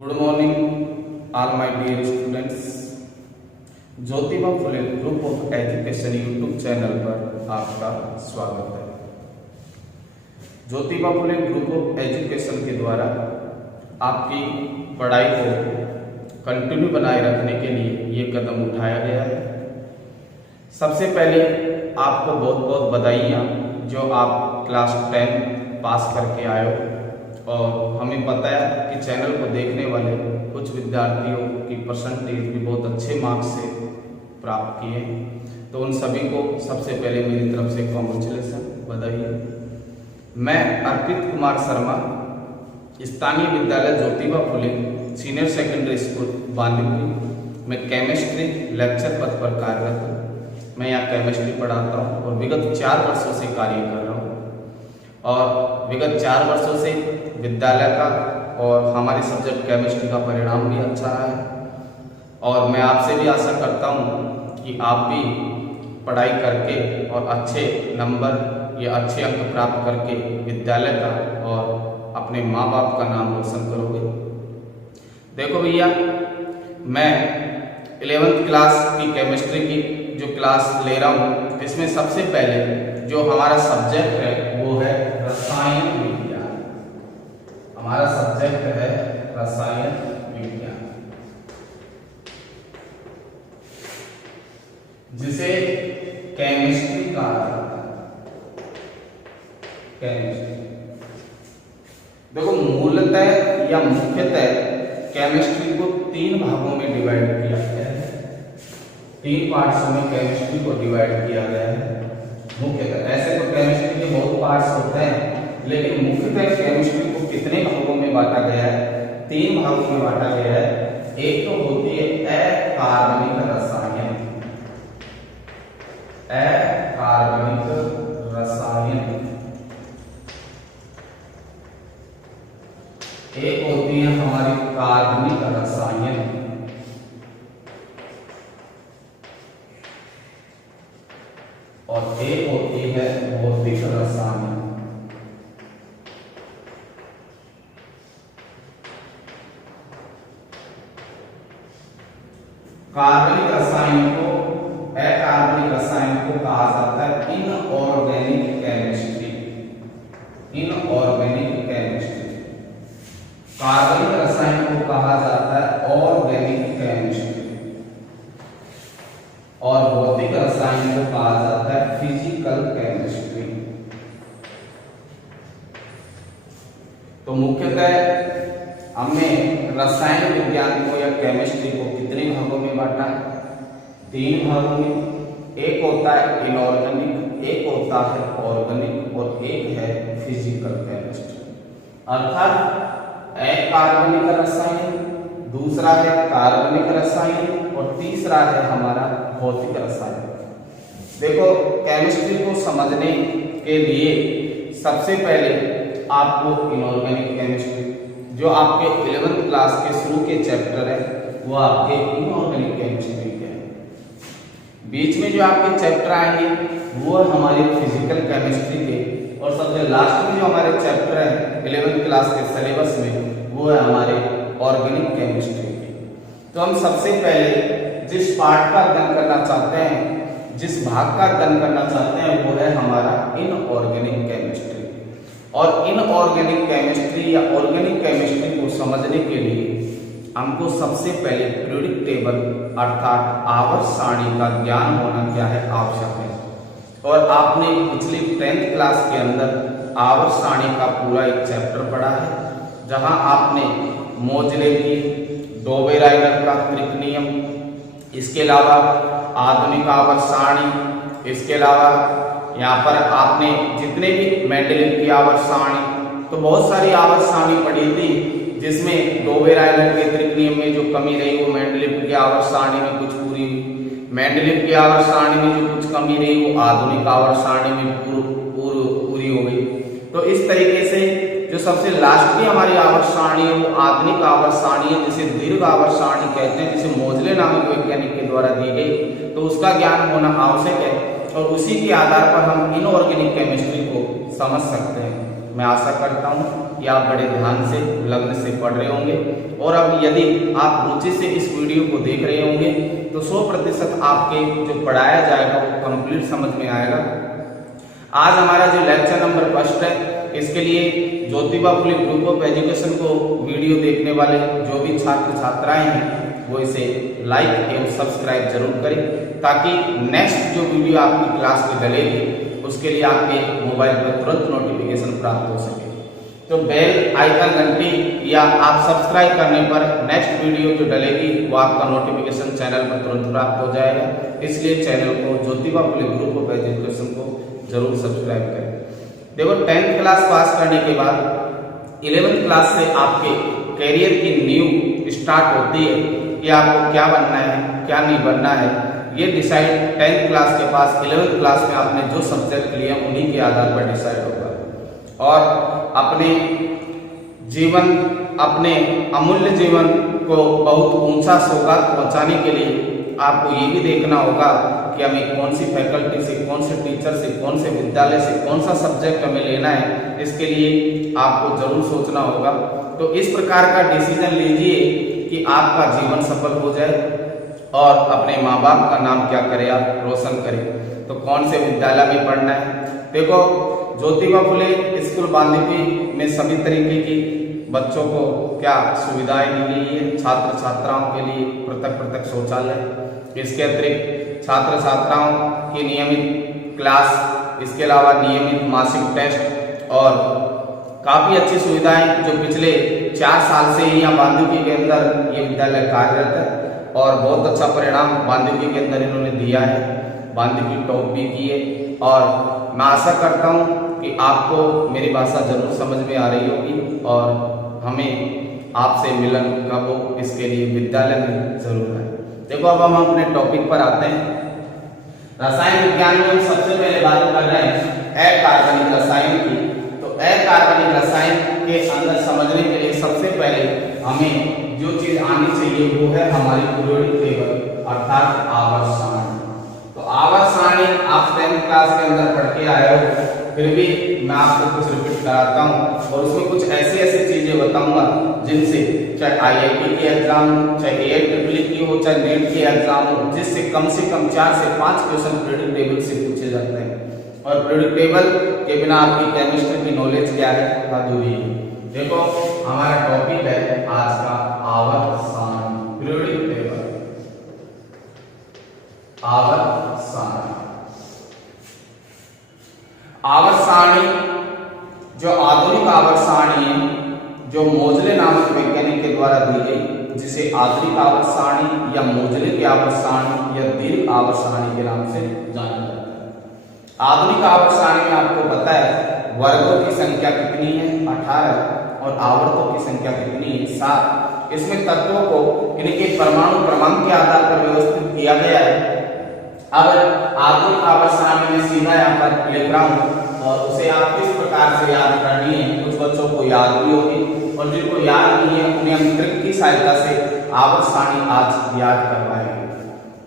Good morning all my dear students. Jyotiba Phule group of education YouTube channel पर आपका स्वागत है। Jyotiba Phule group of education के द्वारा आपकी पढ़ाई को कंटिन्यू बनाए रखने के लिए ये कदम उठाया गया है। सबसे पहले आपको बहुत बहुत बधाइयाँ जो आप क्लास 10 पास करके आए हो, और हमें पता है कि चैनल को देखने वाले कुछ विद्यार्थियों की परसेंटेज भी बहुत अच्छे मार्क्स से प्राप्त किए, तो उन सभी को सबसे पहले मेरी तरफ से कॉन्ग्रेचुलेसन, बधाई। मैं अर्पित कुमार शर्मा, स्थानीय विद्यालय Jyotiba Phule senior secondary school Bandikui में केमिस्ट्री लेक्चर पद पर कार्यरत हूँ। मैं यहाँ केमिस्ट्री पढ़ाता हूँ और विगत 4 वर्षों से कार्य कर रहा हूँ, और विगत 4 वर्षों से विद्यालय का और हमारे सब्जेक्ट केमिस्ट्री का परिणाम भी अच्छा है। और मैं आपसे भी आशा करता हूँ कि आप भी पढ़ाई करके और अच्छे नंबर या अच्छे अंक प्राप्त करके विद्यालय का और अपने माँ बाप का नाम रोशन करोगे। देखो भैया, मैं 11th क्लास की केमिस्ट्री की जो क्लास ले रहा हूँ, इसमें सबसे पहले जो हमारा सब्जेक्ट है वो है रसायन विज्ञान। हमारा सब्जेक्ट है रसायन विज्ञान, जिसे केमिस्ट्री कहा जाता है। केमिस्ट्री देखो, मूलतः या मुख्यतः केमिस्ट्री को 3 भागों में डिवाइड किया गया है। 3 पार्ट्स में केमिस्ट्री को डिवाइड किया गया है मुख्यतः। ऐसे तो केमिस्ट्री के बहुत पार्ट्स होते हैं, लेकिन मुख्यतः केमिस्ट्री को कितने भागों में बांटा गया है? 3 भागों में बांटा गया है। एक तो होती है अकार्बनिक रसायन। अकार्बनिक रसायन। एक होती है हमारी कार्बनिक रसायन, और एक होती है भौतिक रसायन। कार्बनिक रसायन को, अकार्बनिक रसायन को कहा जाता है इनऑर्गेनिक केमिस्ट्री। Inorganic chemistry. कार्बनिक रसायन को कहा जाता है ऑर्गेनिक केमिस्ट्री, और भौतिक रसायन को कहा जाता है फिजिकल केमिस्ट्री। तो मुख्यतः हमने रसायन विज्ञान को या केमिस्ट्री को कितने भागों में बांटा है? 3 भागों में। एक होता है इनऑर्गेनिक, एक होता है ऑर्गेनिक, और एक है फिजिकल केमिस्ट्री। अर्थात अकार्बनिक रसायन, दूसरा है कार्बनिक रसायन, और तीसरा है हमारा भौतिक रसायन। देखो, केमिस्ट्री को समझने के लिए सबसे पहले आपको इनऑर्गेनिक केमिस्ट्री, जो आपके 11th क्लास के शुरू के चैप्टर है, वो आपके इनऑर्गेनिक केमिस्ट्री के हैं। बीच में जो आपके चैप्टर आएंगे वो हमारे फिजिकल केमिस्ट्री के, और सबसे लास्ट में जो हमारे चैप्टर है 11th क्लास के सिलेबस में, वो है हमारे ऑर्गेनिक केमिस्ट्री के। तो हम सबसे पहले जिस पार्ट का अध्ययन करना चाहते हैं, जिस भाग का अध्ययन करना चाहते हैं, वो है हमारा इनऑर्गेनिक केमिस्ट्री। और इनऑर्गेनिक केमिस्ट्री या ऑर्गेनिक केमिस्ट्री को समझने के लिए हमको सबसे पहले पीरियोडिक टेबल अर्थात आवर्त सारणी का ज्ञान होना क्या है, आवश्यक है। और आपने पिछली 10th क्लास के अंदर आवर्त सारणी का पूरा एक चैप्टर पढ़ा है, जहां आपने मोजले की, डोबेराइगर का त्रिक नियम, इसके अलावा आधुनिक आवर्त सारणी, इसके अलावा यहाँ पर आपने जितने भी मेंडलीव की आवर्त सारणी, तो बहुत सारी आवर्त सारणी पढ़ी थी, जिसमें डोबेराइगर के त्रिक नियम में जो कमी रही वो मेंडलीव की आवर्त सारणी में कुछ पूरी हुई। मेंडलीव की आवर्त सारणी में जो कुछ कमी रही वो आधुनिक आवर्त सारणी में पूरी हो गई। तो इस तरीके से जो सबसे लास्ट की हमारी आवर्त सारणी है वो आधुनिक आवर्त सारणी है, जिसे दीर्घ आवर्त सारणी कहते हैं, जिसे मोजले नामक वैज्ञानिक के द्वारा दी गई। तो उसका ज्ञान होना आवश्यक है, और उसी के आधार पर हम इनऑर्गेनिक केमिस्ट्री को समझ सकते हैं। मैं आशा करता हूँ कि आप बड़े ध्यान से लगन से पढ़ रहे होंगे और अब यदि आप रुचि से इस वीडियो को देख रहे होंगे तो 100% आपके जो पढ़ाया जाएगा वो कंप्लीट समझ में आएगा। आज हमारा जो लेक्चर नंबर 1 है, इसके लिए Jyotiba Phule group of education को वीडियो देखने वाले जो भी छात्र छात्राएं हैं वो इसे लाइक एवं सब्सक्राइब जरूर करें, ताकि नेक्स्ट जो वीडियो आपकी क्लास में डलेगी उसके लिए आपके मोबाइल पर तुरंत नोटिफिकेशन प्राप्त हो सके। तो बेल आइकन घंटी या आप सब्सक्राइब करने पर नेक्स्ट वीडियो जो डलेगी वो आपका नोटिफिकेशन चैनल पर तुरंत प्राप्त हो जाएगा। इसलिए चैनल को Jyotiba Phule group of education को जरूर सब्सक्राइब करें। देखो 10th क्लास पास करने के बाद 11th क्लास से आपके करियर की न्यू स्टार्ट होती है कि आपको क्या बनना है क्या नहीं बनना है। ये डिसाइड 10th क्लास के पास 11th क्लास में आपने जो सब्जेक्ट लिए उन्हीं के आधार पर डिसाइड होगा। और अपने जीवन, अपने अमूल्य जीवन को बहुत ऊंचा सौगात पहुंचाने के लिए आपको ये भी देखना होगा कि हमें कौन सी फैकल्टी से, कौन से टीचर से, कौन से विद्यालय से कौन सा सब्जेक्ट हमें लेना है। इसके लिए आपको जरूर सोचना होगा। तो इस प्रकार का डिसीजन लीजिए कि आपका जीवन सफल हो जाए और अपने माँ बाप का नाम क्या करे, आप रोशन करें। तो कौन से विद्यालय में पढ़ना है। देखो ज्योतिबा फुले स्कूल बांदीपुर में सभी तरीके की बच्चों को क्या सुविधाएं दी गई है। छात्र छात्राओं के लिए पृथक शौचालय, इसके अतिरिक्त छात्र छात्राओं की नियमित क्लास, इसके अलावा नियमित मासिक टेस्ट और काफी अच्छी सुविधाएं जो पिछले 4 साल से यहाँ बांदीपुर के अंदर ये विद्यालय कार्यरत है और बहुत अच्छा परिणाम बांदीपुर के अंदर इन्होंने दिया है। बांदीपुर टॉप भी की है और मैं आशा करता हूँ कि आपको मेरी भाषा जरूर समझ में आ रही होगी और हमें आपसे मिलन कब हो इसके लिए विद्यालय में जरूर है। देखो अब हम अपने टॉपिक पर आते हैं। रसायन विज्ञान में हम सबसे पहले बात कर रहे हैं अकार्बनिक रसायन की। तो अकार्बनिक रसायन के अंदर समझने के लिए सबसे पहले हमें जो चीज आनी चाहिए वो है हमारी पीरियोडिक टेबल अर्थात आवर्त सारणी। तो आवर्त सारणी आप 10th क्लास के अंदर पढ़ के आए हो, फिर भी मैं आपको कुछ रिपीट कराता हूँ और उसमें कुछ ऐसी चीजें बताऊंगा जिनसे चाहे IIT के एग्जाम हो, चाहे AIEEE की हो, चाहे नेट के एग्जाम हो, जिससे कम 4 से 5 क्वेश्चन पीरियोडिक टेबल से पूछे जाते हैं। और पीरियोडिक टेबल के बिना आपकी केमिस्ट्री की नॉलेज क्या है अधूरी है। देखो हमारा टॉपिक है आज का आवर्त सारणी, पीरियोडिक टेबल, आवर्त सारणी। आवर्त सारणी जो आधुनिक आवर्त सारणी है, जो मोजले नामक वैज्ञानिक के द्वारा दी गई, जिसे आधुनिक आवर्त सारणी या मोजले की आवर्त सारणी या दीर्घ आवर्त सारणी के नाम से जाना जाता है। आधुनिक आवर्त सारणी में आपको पता है वर्गों की संख्या कितनी है 18 और आवर्तों की संख्या कितनी है 7। इसमें तत्वों को इनके परमाणु क्रमांक के आधार पर व्यवस्थित किया गया है। अब आधुनिक आवर्त सारणी में सीधा यहाँ पर लिख रहा हूँ और उसे आप किस प्रकार से याद करनी है। कुछ बच्चों को याद भी होगी और जिनको याद नहीं है उन्हें हम ट्रिक की सहायता से आवर्त सारणी आज याद करवाएंगे।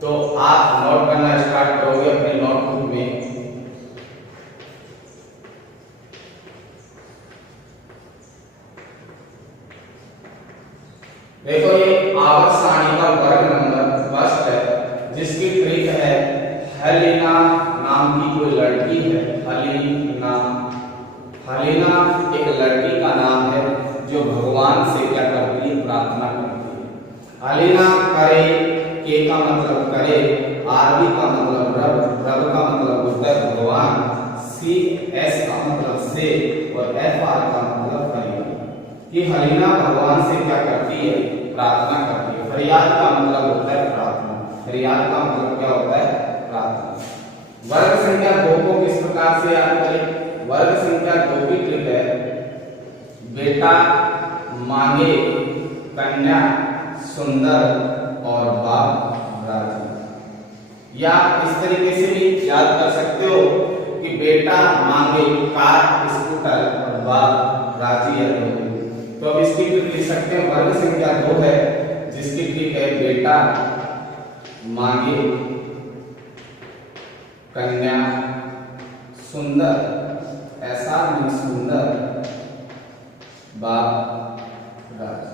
तो आप नोट करना स्टार्ट करोगे अपने नोटबुक में। देखो ये आवर्त सारणी का वर्ग नंबर 1 है, जिसकी ट्रिक है हेलिना नाम की कोई लड़की है। हेलिना एक लड़की का नाम है जो भगवान से क्या करती है, प्रार्थना करती है। हेलिना करे, के का मतलब करे, आरबी का मतलब रब, रब का मतलब होता है भगवान, सी एस का मतलब से और एफ आर का मतलब फरियाद। कि हेलिना भगवान से क्या करती है, प्रार्थना करती है। फरियाद का मतलब होता है प्रार्थना, फरियाद का मतलब क्या होता है, प्रार्थना। वर्ग संख्या 2 को किस प्रकार से याद करें। वर्ग संख्या 2 की ट्रिक है बेटा मांगे कन्या सुंदर और बाप राजी। या इस तरीके से भी याद कर सकते हो कि बेटा मांगे कार स्कूटर और बाप राजी है। तो अब इसकी ट्रिक लिख सकते हैं। वर्ग संख्या 2 है जिसकी ट्रिक है बेटा मांगे कन्या सुंदर, ऐसा नहीं सुंदर बारह।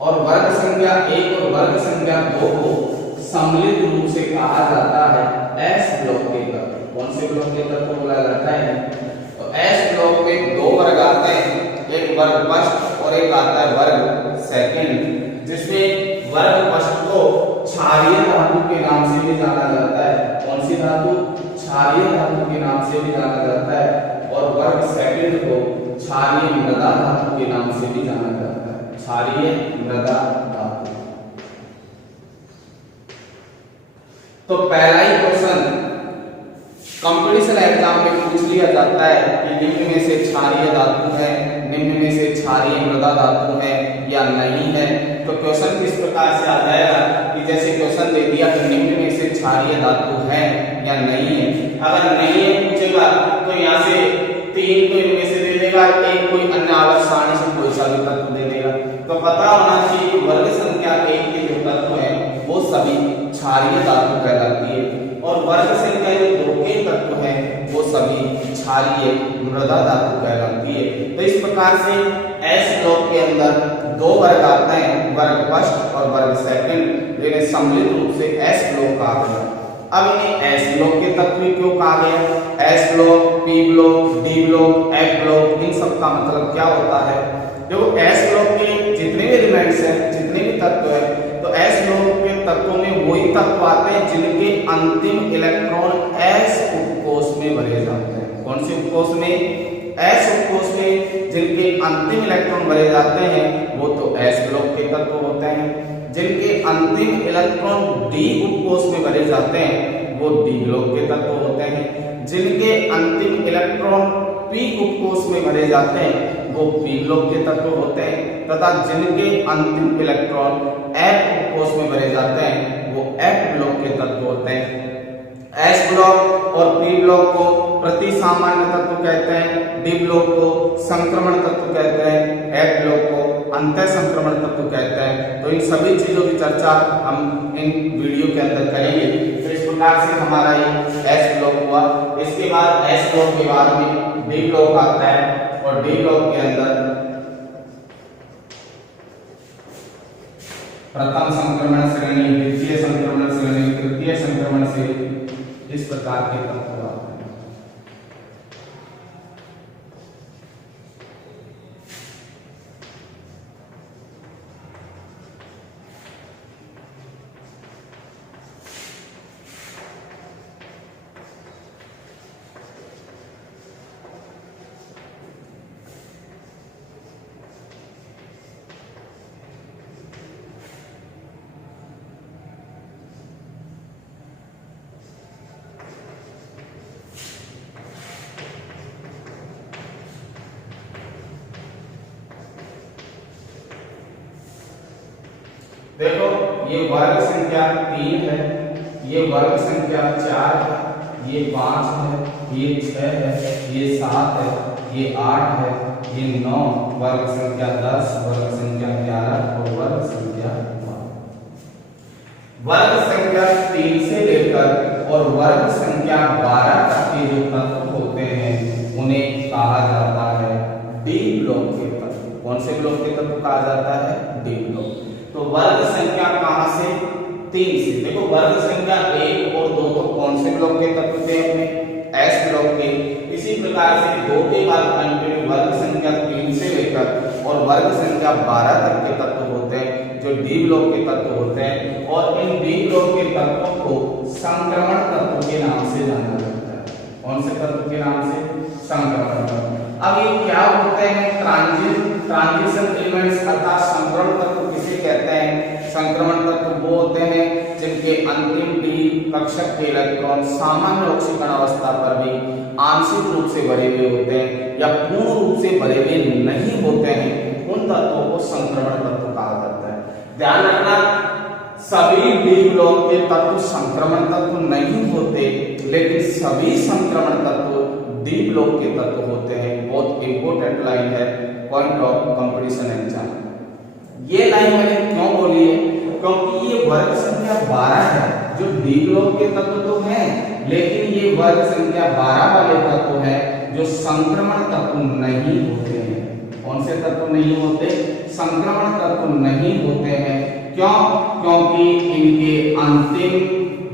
और वर्ग संख्या 1 और वर्ग संख्या 2 को सम्मिलित रूप से कहा जाता है एस ब्लॉक के तत्व। कौन से ब्लॉक के तत्व बोला जाता है? तो एस ब्लॉक में दो वर्ग आते हैं, एक वर्ग फर्स्ट और एक आता है वर्ग सेकंड, जिसमें वर्ग फर्स्ट को क्षारीय धातु के नाम से भी जाना जाता है। कौन सी धातु? क्षारीय धातु के नाम से भी जाना जाता है। और वर्ग सेकंड को क्षारीय मृदा धातु के नाम से भी जाना जाता है, क्षारीय मृदा धातु। तो पहला ही क्वेश्चन कंपटीशन एग्जाम में पूछ लिया जाता है कि निम्न में से क्षारीय धातु है, निम्न में से क्षारीय मृदा धातु है या नहीं है। तो क्वेश्चन किस प्रकार से आ जाएगा कि जैसे क्वेश्चन दे दिया कि निम्न में से क्षारीय धातु है या नहीं है। अगर नहीं है पूछेगा तो यहाँ से 3 तो इनमें से दे देगा, एक कोई अन्य आवर्त सारणी से कोई सा भी तत्व दे देगा। तो पता होना चाहिए कि वर्ग संख्या 1 के जो तत्व है वो सभी क्षारीय धातु कहलाती है, और वर्ग संख्या जो 2 के तत्व है वो सभी क्षारीय मृदा धातु कहलाती है। तो इस प्रकार से एस ब्लॉक के अंदर दो वर्ग आते हैं, वर्ग फर्स्ट और वर्ग सेकंड, जिन्हें सम्मिलित रूप से एस ब्लॉक कहा गया। अब इन्हें एस ब्लॉक के तत्व क्यों कहा गया? S block, P block, D block, F block, इन सब का मतलब क्या होता है? देखो एस ब्लॉक के जितने भी एलिमेंट्स हैं, जितने भी तत्व हैं, तो एस ब्लॉक के तत्वों में वही तत्व आते हैं जिनके अंतिम इलेक्ट्रॉन एस उपकोष में भरे जाते हैं। कौन से उपकोष में? एस उपकोष में जिनके अंतिम इलेक्ट्रॉन भरे जाते हैं वो तो एस ब्लॉक के तत्व होते हैं। जिनके अंतिम इलेक्ट्रॉन डी उपकोष में भरे जाते हैं वो डी ब्लॉक के तत्व होते हैं। जिनके अंतिम इलेक्ट्रॉन पी उपकोष में भरे जाते हैं वो पी ब्लॉक के तत्व होते हैं, तथा जिनके अंतिम इलेक्ट्रॉन एफ उपकोष में भरे जाते हैं वो एफ ब्लॉक के तत्व होते हैं। एस ब्लॉक और पी ब्लॉक को प्रति सामान्य तत्व कहते हैं, डी ब्लॉक को संक्रमण तत्व कहते हैं, एफ ब्लॉक को अंतः संक्रमण तत्व कहते हैं। तो इन सभी चीजों की चर्चा हम इन वीडियो के अंदर करेंगे। तो इस प्रकार से हमारा ये एस ब्लॉक हुआ। इसके बाद एस ब्लॉक के बाद में डी ब्लॉक आता है, और डी ब्लॉक के अंदर प्रथम संक्रमण श्रेणी, द्वितीय संक्रमण श्रेणी, तृतीय संक्रमण श्रेणी, इस प्रकार के तत्व आते हैं। देखो ये वर्ग संख्या 3 है, ये वर्ग संख्या 4 है, ये 5 है, ये 6 है, ये 7 है, ये 8 है, ये 9, वर्ग संख्या 10, वर्ग संख्या 11 और वर्ग संख्या 12। वर्ग संख्या 3 से लेकर और वर्ग संख्या 12 तक के जो तत्व होते हैं उन्हें कहा जाता है डी ब्लॉक के तत्व। कौन से ब्लॉक के तत्व कहा जाता है? D block. तो वर्ग संख्या कहां से? 3 से। देखो वर्ग संख्या 1 और 2 तो कौन से ब्लॉक के तत्व थे अपने? एस ब्लॉक के। इसी प्रकार से 2 के बाद कंटिन्यू वर्ग संख्या 3 से लेकर और वर्ग संख्या 12 तक के तत्व होते हैं जो डी ब्लॉक के तत्व होते हैं, और इन डी ब्लॉक के तत्वों को संक्रमण तत्व के नाम से जाना जाता है। कौन से तत्व के नाम से? संक्रमण तत्व। अब ये क्या होते हैं? ट्रांजिशन एलिमेंट्स अर्थात संक्रमण तत्व किसे कहते हैं? संक्रमण तत्व वो होते हैं जिनके अंतिम डी कक्षक के इलेक्ट्रॉन सामान्य ऑक्सीकरण अवस्था पर भी आंशिक रूप से भरे हुए होते हैं या पूर्ण रूप से भरे हुए नहीं होते हैं, उन तत्वों को संक्रमण तत्व कहा जाता है। ध्यान रखना, सभी डी ब्लॉक के तत्व संक्रमण तत्व नहीं होते, लेकिन सभी संक्रमण तत्व डी ब्लॉक के तत्व होते हैं। बहुत इंपॉर्टेंट लाइन है पॉइंट ऑफ कंपटीशन एग्जाम। ये लाइन मैंने क्यों बोली है? क्योंकि ये वर्ग संख्या 12 है जो डी ब्लॉक के तत्व तो हैं, लेकिन ये वर्ग संख्या 12 वाले तत्व है जो संक्रमण तत्व नहीं होते हैं। कौन से तत्व नहीं होते? संक्रमण तत्व नहीं होते हैं। क्यों? क्योंकि इनके अंतिम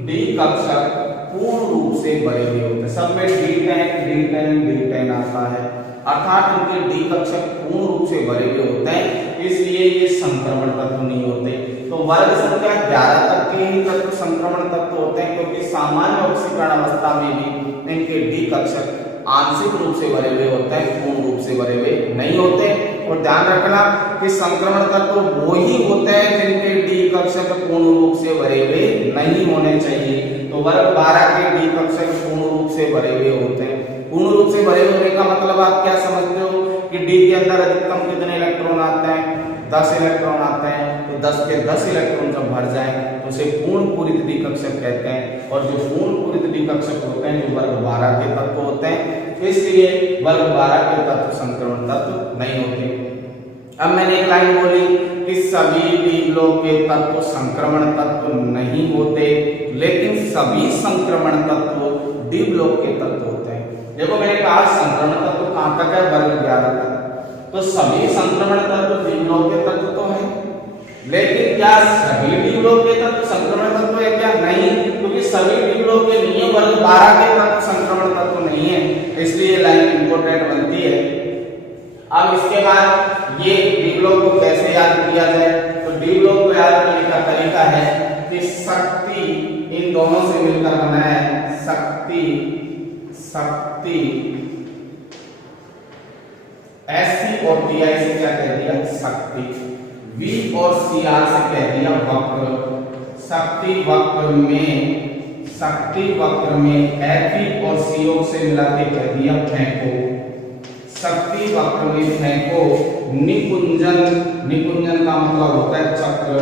डी कक्षक पूर्ण रूप से भरे हुए होते हैं। सब में D10 आता है, अर्थात इनके डी कक्षक पूर्ण रूप से भरे हुए होते हैं, इसलिए ये संक्रमण तत्व नहीं होते। तो वर्ग संख्या 11 तक के ही तत्व संक्रमण तत्व होते हैं, क्योंकि सामान्य ऑक्सीकरण अवस्था में भी इनके डी कक्षक आंशिक रूप से भरे हुए होते हैं, पूर्ण रूप से भरे हुए नहीं होते। और ध्यान रखना कि संक्रमण तत्व वो ही होते हैं जिनके डी कक्षक पूर्ण रूप से भरे हुए नहीं होने चाहिए। तो वर्ग 12 के डी कक्षक पूर्ण रूप से भरे हुए होते हैं। पूर्ण रूप से भरे होने का मतलब आप क्या समझते हो कि डी के अंदर अधिकतम कितने इलेक्ट्रॉन आते हैं? 10 इलेक्ट्रॉन आते हैं। तो 10 के 10 इलेक्ट्रॉन जब भर जाए तो उसे पूर्ण पूरित डी कक्षक कहते हैं। और जो पूर्ण पूरित डी कक्षक होते हैं जो वर्ग 12 के तत्व होते हैं, इसलिए वर्ग 12 के तत्व संक्रमण तत्व नहीं होते। अब मैंने एक लाइन बोली कि सभी डी ब्लॉक के तत्व संक्रमण तत्व नहीं होते, लेकिन सभी संक्रमण तत्व डी ब्लॉक के तत्व होते हैं। देखो मैंने कहा संक्रमण तत्व कहां तक है? वर्ग 11 तक। तो सभी संक्रमण तत्व डी ब्लॉक के तत्व तो है, लेकिन क्या सभी डी ब्लॉक के तत्व संक्रमण तत्व है क्या? नहीं, क्योंकि सभी डी ब्लॉक के नहीं है, वर्ग 12 के तत्व संक्रमण तत्व नहीं है, इसलिए लाइन इंपॉर्टेंट बनती है। अब इसके बाद ये डी ब्लॉक को कैसे याद किया जाए? तो डी ब्लॉक को याद करने का तरीका है कि शक्ति इन दोनों से मिलकर बना है, शक्ति SC और TI से क्या कह दिया? शक्ति। V और CR से कह दिया वक्र। शक्ति वक्र में Fe और CO से मिला के कह दिया फेंको। शक्ति वक्र में फेंको। निकुंजन का मतलब होता है चक्र,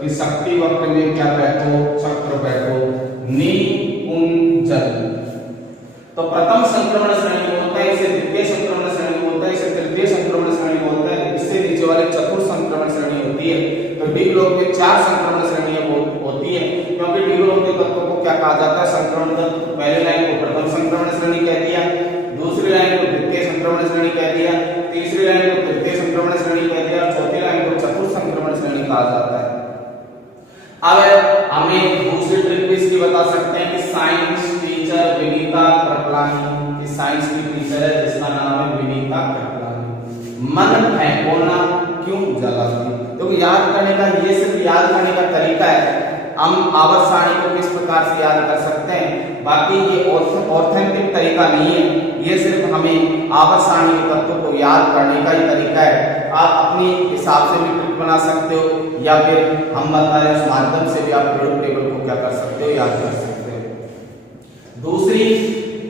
कि शक्ति वक्र में क्या बैठो? चक्र बैठो। निकुंजन। तो प्रथम संक्रमण श्रेणी में होता है, इसे द्वितीय संक्रमण श्रेणी में होता है, इसे तृतीय संक्रमण श्रेणी में होता है, इससे नीचे वाले चतुर्थ संक्रमण श्रेणी होती है। तो डी ब्लॉक में 4 संक्रमण श्रेणियां होती है, क्योंकि डी ब्लॉक के तत्वों को क्या कहा जाता है? संक्रमण तत्व। पहली लाइन को प्रथम संक्रमण श्रेणी कह दिया, दूसरी लाइन को द्वितीय संक्रमण श्रेणी कह दिया, तीसरी लाइन को तृतीय संक्रमण श्रेणी कह दिया, चौथी लाइन को चतुर्थ संक्रमण श्रेणी कहा जाता है। अब हमें दूसरी ट्रिक भी इसकी बता सकते हैं कि साइंस टीचर विनीता कृपलानी, कि साइंस की टीचर है जिसका नाम है विनीता कृपलानी, मन फेंकोना क्यों जलाती? तो याद करने का, ये सिर्फ याद करने का तरीका है। हम आवर्त सारणी को किस प्रकार से याद कर सकते हैं, बाकी ये ऑथेंटिक तरीका नहीं है, ये सिर्फ हमें आवर्त सारणी के तत्वों को याद करने का ही तरीका है। आप अपनी हिसाब से भी ट्रिक बना सकते हो, या फिर हम बता रहे हैं उस माध्यम से भी आप पीरियोडिक टेबल को क्या कर सकते हो? याद कर सकते हो। दूसरी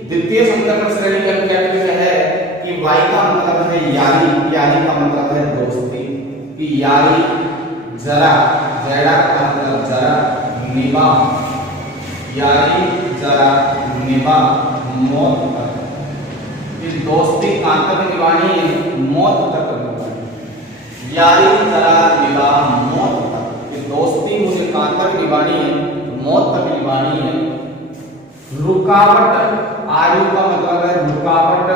द्वितीय संक्रमण श्रेणी का क्या है कि वाई का मतलब है यारी, यारी का मतलब है दोस्ती, कि यारी जरा, जरा का मतलब जरा, निभा, यारी जरा निभा मौत तक, कि दोस्ती कहां तक निभानी है? मौत तक निभानी। यारी जरा निभा मौत तक, कि दोस्ती मुझे कहां तक निभानी है? मौत तक निभानी है। रुकावट, आयु का मतलब है रुकावट,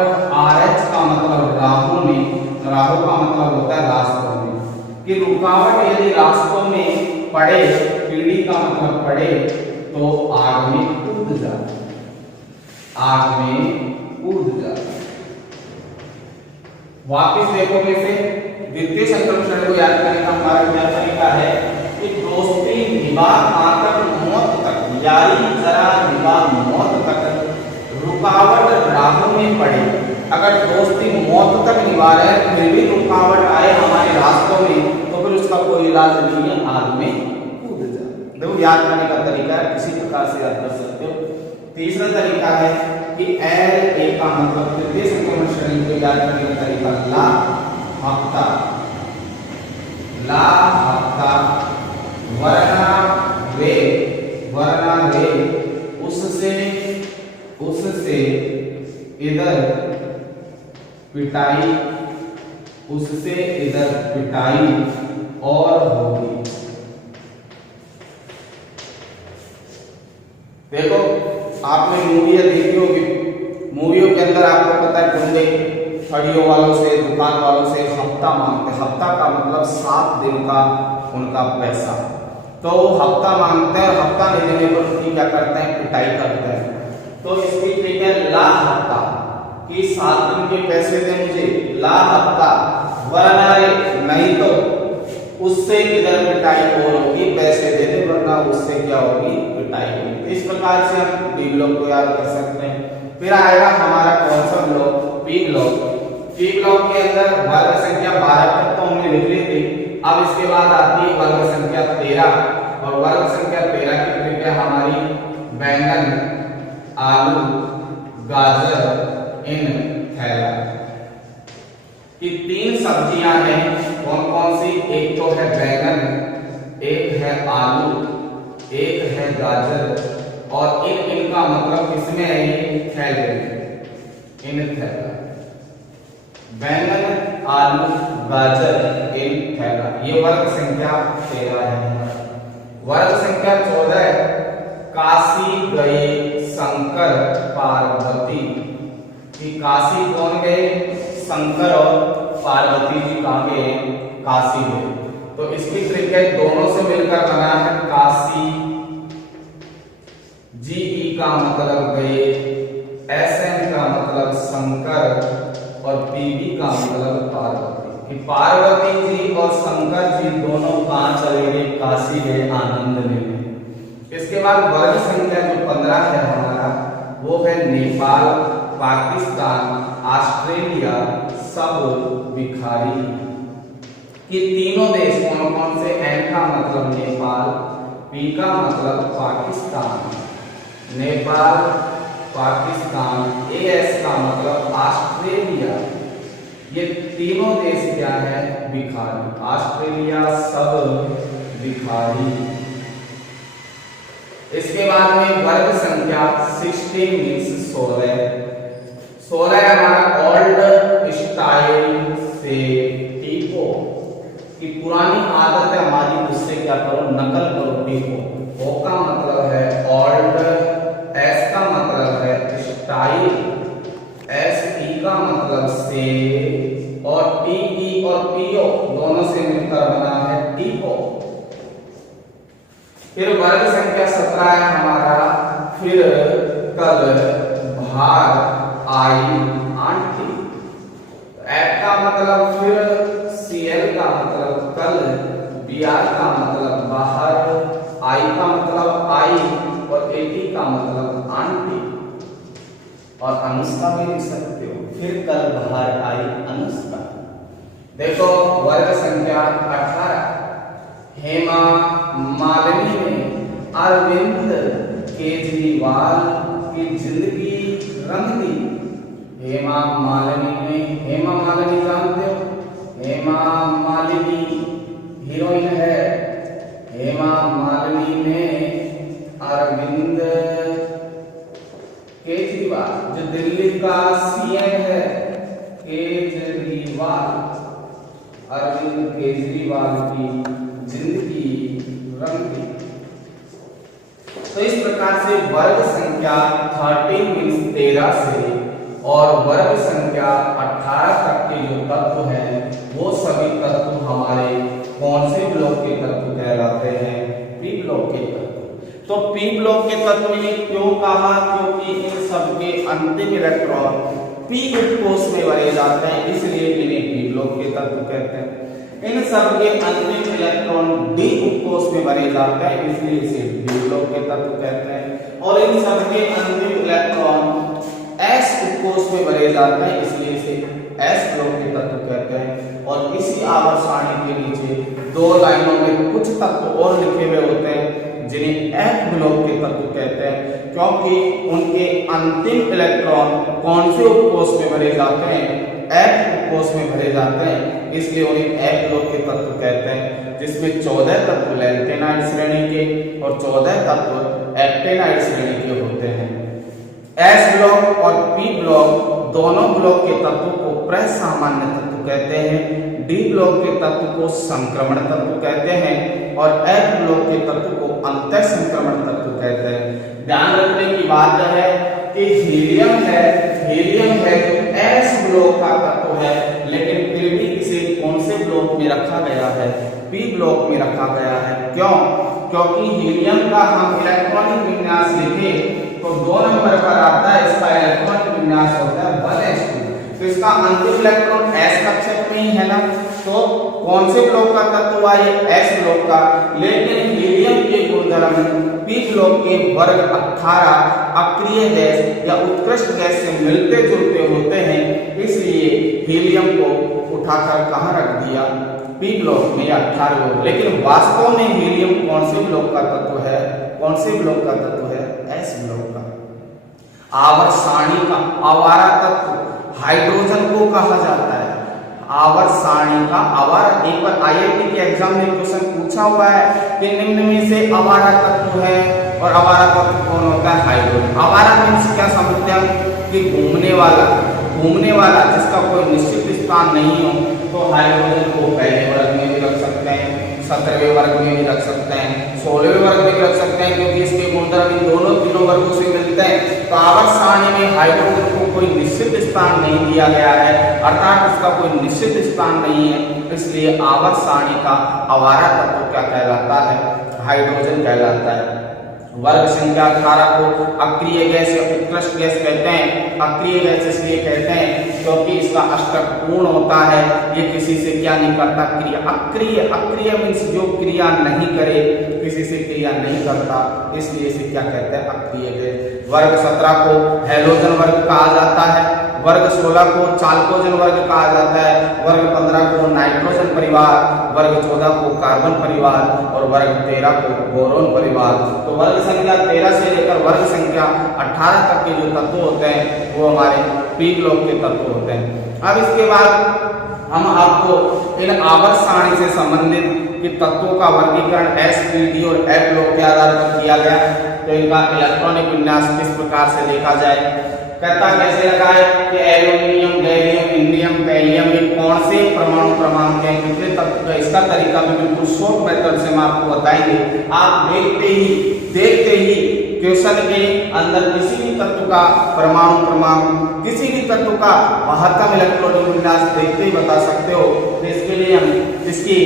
RH का मतलब राहु में, राहु का मतलब होता है रास्तों में, कि रुकावट यदि रास्तों में पड़े, पीढ़ी का मतलब पड़े, तो आग में कूद जा, आग में कूद जा। वापिस देखो कैसे द्वितीय संक्रमण श्रेणी को याद करने का हमारा क्या तरीका है कि दोस्ती निभा कहां तक? मौत तक, यारी जरा निभा मौत तक। रुकावट राहों में पड़े, अगर दोस्ती मौत तक निभा रहे फिर भी रुकावट आए हमारे रास्तों में, तो फिर उसका कोई इलाज नहीं है, आग में कूद जा। देखो याद करने का तरीका है, किसी प्रकार से याद कर सकते हो। तीसरा तरीका है कि LA का मतलब तृतीय संक्रमण श्रेणी को याद करने का तरीका ला हफ्ता, ला हफ्ता, वरना वे उससे इधर पिटाई, उससे इधर पिटाई और होगी। देखो आपने मूवियां देखी होगी, मूवियों के अंदर आपको पता है गुंडे फड़ियों वालों से, दुकान वालों से हफ्ता मांगते हैं। हफ्ता का मतलब 7 दिन का उनका पैसा। तो हफ्ता मांगते हैं और हफ्ता नहीं देने पर उनकी क्या करते हैं, पिटाई करते हैं। तो इसकी ट्रिक है ला हफ्ता, कि 7 दिन के पैसे दे मुझे, ला हफ्ता, वरना नहीं तो उससे इधर पिटाई और होगी, पैसे दे दे वरना उससे क्या होगी, पिटाई होगी। इस प्रकार से हम बी ब्लॉक को याद कर सकते हैं। फिर आएगा हमारा कौन सा block, P block. P block के अंदर वर्ग संख्या 12 तक तो हमने लिख ली थी। अब इसके बाद आती है वर्ग संख्या 13, और वर्ग संख्या 13 की ट्रिक है हमारी बैंगन, आलू, गाजर इन थैला। कि 3 सब्जियां हैं, कौन कौन सी, एक तो है बैंगन, एक है आलू, एक है गाजर, और इनका मतलब किसमें है, ये थैले में, इन थैला। बैंगन, आलू, गाजर इन थैला, ये वर्ग संख्या 13 है। वर्ग संख्या 14, काशी गए शंकर पार्वती। कि काशी कौन गए, शंकर और पार्वती जी कहां गए, काशी गए। तो इसकी ट्रिक है, दोनों से मिलकर बना है काशी, जी का मतलब गए, एसएन का मतलब शंकर, और पीबी का मतलब पार्वती। कि पार्वती जी और शंकर जी दोनों कहां चले गए, काशी गए आनंद लेने। इसके बाद वर्ग संख्या जो 15 है हमारा, वो है नेपाल, पाकिस्तान, ऑस्ट्रेलिया सब भिखारी। कि तीनों देश कौन कौन से, एन का मतलब नेपाल, पी का मतलब पाकिस्तान, नेपाल, पाकिस्तान, एएस का मतलब ऑस्ट्रेलिया, ये तीनों देश क्या है, भिखारी। ऑस्ट्रेलिया सब भिखारी। इसके बाद में वर्ग संख्या 16 मीन्स 16 हमारा ओल्ड स्टाइल से टीपो। कि पुरानी आदत है हमारी, उससे क्या करो, नकल करो, टीपो। ओ का मतलब है ओल्ड, एस का मतलब है स्टाइल, एस ई का मतलब से, और टी ई और पीओ दोनों से मिलकर बना है टीपो। फिर वर्ग संख्या 17 है हमारा, फिर कल, भार, आई, आंटी। एफ का मतलब फिर, सीएल का मतलब कल, बीआर का मतलब बाहर, आई का मतलब आई, और एटी का मतलब आंटी, और अनुष्का भी लिख सकते हो। फिर कल बाहर आई अनुष्का। देखो वर्ग संख्या 18, हेमा मालिनी ने अरविंद केजरीवाल की जिंदगी रंग दी। हेमा मालिनी ने, हेमा मालिनी जानते हो, हेमा मालिनी हीरोइन है। हेमा मालिनी ने अरविंद केजरीवाल, जो दिल्ली का सीएम है, केजरीवाल, अरविंद केजरीवाल की जिंदगी रंग दी। तो इस प्रकार से वर्ग संख्या 13 मीन्स 13 से और वर्ग संख्या 18 तक के जो तत्व हैं, वो सभी तत्व हमारे कौन से ब्लॉक के तत्व कहलाते हैं, पी ब्लॉक के तत्व। तो पी ब्लॉक के तत्व ने क्यों कहा, क्योंकि इन सब के अंतिम इलेक्ट्रॉन पी उपकोष में भरे जाते हैं, इसलिए इन्हें पी ब्लॉक के तत्व कहते हैं। इन सब के अंतिम इलेक्ट्रॉन डी उपकोष में भरे जाते हैं, इसलिए इसे डी ब्लॉक के तत्व कहते हैं। और इन सब के अंतिम इलेक्ट्रॉन एस उपकोष में भरे जाते हैं, इसलिए इसे एस ब्लॉक के तत्व कहते हैं। और इसी आवर्त सारणी के नीचे 2 लाइनों में कुछ तत्व और लिखे हुए होते हैं, जिन्हें एफ ब्लॉक के तत्व कहते हैं, क्योंकि उनके अंतिम इलेक्ट्रॉन कौन से उपकोष में भरे जाते हैं, एफ उपकोष में भरे जाते हैं, इसलिए उन्हें एफ ब्लॉक के तत्व कहते हैं। जिसमें 14 तत्व लैंथेनाइड श्रेणी के और 14 तत्व एक्टेनाइड श्रेणी के होते हैं। एस ब्लॉक और पी ब्लॉक दोनों ब्लॉक के तत्व को प्रसामान्य तत्व कहते हैं, डी ब्लॉक के तत्व को संक्रमण तत्व कहते हैं, और एफ ब्लॉक के तत्व को अंतः संक्रमण तत्व कहते हैं। ध्यान रखने की बात है कि हीलियम है जो एस ब्लॉक का तत्व है, लेकिन फिर भी इसे इसे कौन से ब्लॉक में रखा गया है? पी ब्लॉक में रखा गया है। क्यों? क्योंकि हीलियम का हम इलेक्ट्रॉनिक विन्यास लिखे तो 2 नंबर पर आता है, इसका इलेक्ट्रॉनिक विन्यास होता है 1s2। तो इसका अंतिम इलेक्ट्रॉन s कक्षक में ही है ना, तो कौन से ब्लॉक का तत्व हुआ? ये s ब्लॉक का। लेकिन हीलियम के गुणधर्म p ब्लॉक के वर्ग 18 अक्रिय गैस या उत्कृष्ट गैस से मिलते जुलते होते हैं, इसलिए हीलियम को उठाकर कहाँ रख दिया? p ब्लॉक में या 18। लेकिन वास्तव में हीलियम कौन से ब्लॉक का तत्व है? कौन से ब्लॉक का तत्व है? s ब्लॉक का। आवर्त सारणी का आवारा तत्व हाइड्रोजन को कहा जाता है। आवर्त सारणी का आवारा, एक बार आईआईटी के एग्जाम में क्वेश्चन पूछा हुआ है कि निम्न में से आवारा तत्व है, और आवारा तत्व कौन होता है? हाइड्रोजन। आवारा मीन्स क्या समझते हैं कि घूमने वाला जिसका कोई निश्चित स्थान नहीं हो, तो हाइड्रोजन को पहले वर्ग में भी रख सकते हैं, 17वें वर्ग में भी रख सकते हैं, 16वें वर्ग में भी रख सकते हैं, क्योंकि इसके गुणधर्म इन तीनों वर्गों से मिलते हैं। तो आवर्त सारणी में हाइड्रोजन को कोई निश्चित स्थान नहीं दिया गया है, अर्थात उसका कोई निश्चित स्थान नहीं है, इसलिए आवर्त सारणी का आवारा तत्व क्या कहलाता है? हाइड्रोजन कहलाता है। वर्ग संख्या 18 को अक्रिय गैस या उत्कृष्ट गैस कहते हैं। अक्रिय गैस इसलिए कहते हैं क्योंकि इसका अष्टक पूर्ण होता है, ये किसी से क्या नहीं करता? क्रिया। अक्रिय मीन्स जो क्रिया नहीं करे, किसी से क्रिया नहीं करता, इसलिए इसे क्या कहते हैं? अक्रिय गैस। वर्ग 17 को हैलोजन वर्ग कहा जाता है, वर्ग 16 को चाल्कोजन वर्ग कहा जाता है, वर्ग 15 को नाइट्रोजन परिवार, वर्ग 14 को कार्बन परिवार और वर्ग 13 को बोरोन परिवार। तो वर्ग संख्या 13 से लेकर वर्ग संख्या 18 तक के जो तत्व होते हैं वो हमारे पी ब्लॉक के तत्व होते हैं। अब इसके बाद हम आपको इन आवर्त सारणी से संबंधित कि तत्वों का वर्गीकरण s, p, d और f ब्लॉक के आधार पर किया गया, तो इनका इलेक्ट्रॉनिक विन्यास किस प्रकार से देखा जाए। कहता कैसे लगा है कि एल्यूमिनियम, गैलियम, इंडियम, पैलियम ये कौन से परमाणु क्रमांक हैं, कितने तत्व का, इसका तरीका भी बिल्कुल शॉर्ट मेथड से हम आपको बताएंगे। आप देखते ही क्वेश्चन के अंदर किसी भी तत्व का परमाणु क्रमांक, किसी भी तत्व का महत्तम इलेक्ट्रॉनिक विन्यास देखते ही बता सकते हो। तो इसके लिए हम इसकी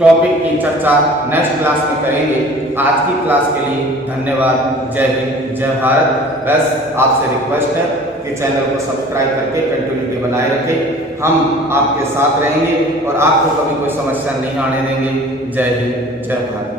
टॉपिक की चर्चा नेक्स्ट क्लास में करेंगे। आज की क्लास के लिए धन्यवाद। जय हिंद, जय भारत। बस आपसे रिक्वेस्ट है कि चैनल को सब्सक्राइब करके कंटिन्यूटी बनाए रखें। हम आपके साथ रहेंगे और आपको कभी कोई समस्या नहीं आने देंगे। जय हिंद, जय भारत।